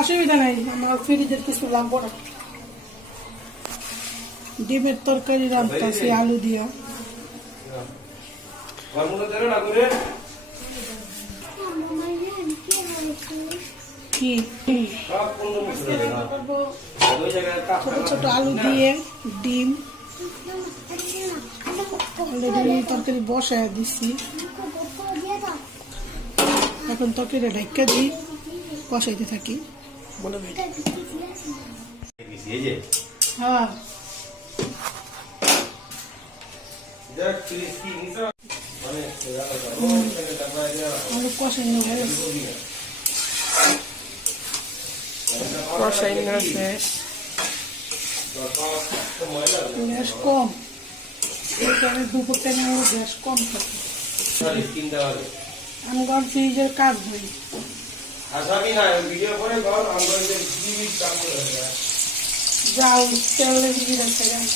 অসুবিধা নাই, আমার ফ্রিজের কিছু লাগবো না। ডিমের তরকারি রান্তাছি আলু দিয়া। কি ছোট ছোট আলু দিয়ে ডিম অলরেডি তরকারি বসায় দিচ্ছি। এখন তরকারিটা ঢাকা দিই, কষাইতে থাকি। হ্যাঁ আলু কষাই নেওয়া শেষ। গ্যাস কম, দুপুর টাইমে আমার গ্যাস কম থাকে। আমি গরম ফ্রিজের কাজ হই। যাও তেল দিয়ে রাখতে যাই।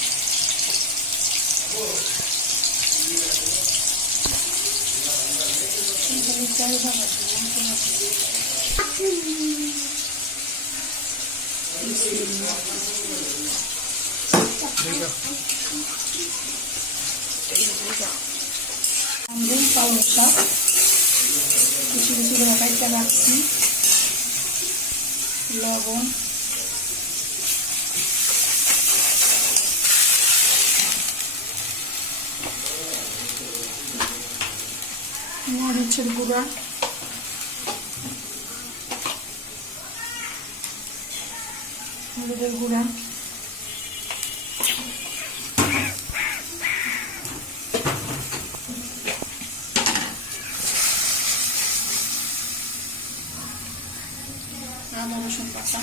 পালং শাক কিছু কিছু কাইটা রাখছি, লবণ, মরিচের গুঁড়া, হলুদের গুঁড়া, আদা রসুন বাটা,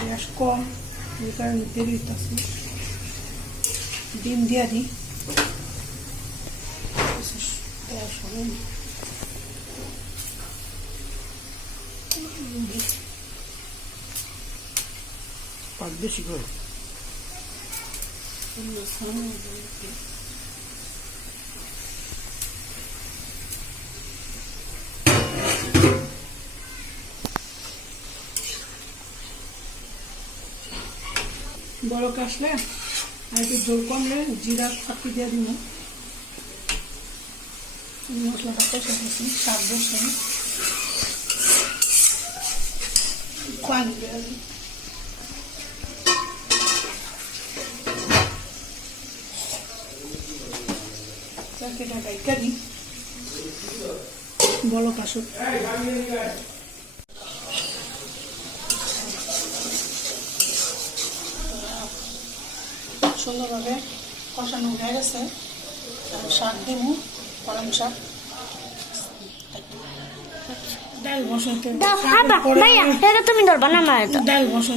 গ্যাস কম, এই কারণে দেরি হইতেছে। ডিম দিয়া দিই। বেশি করে বড় আসলে আর একটু জোর কমলে জিরা ফাঁকি দিয়ে দিব। মশলাটা কষে দিচ্ছি, শাক বসে পানি দিয়ে দিই। বলো কাশুক সুন্দরভাবে কষানো হয়ে গেছে। শাক দিব, পালং শাক, ডাল বসাতে ডাল বসাতে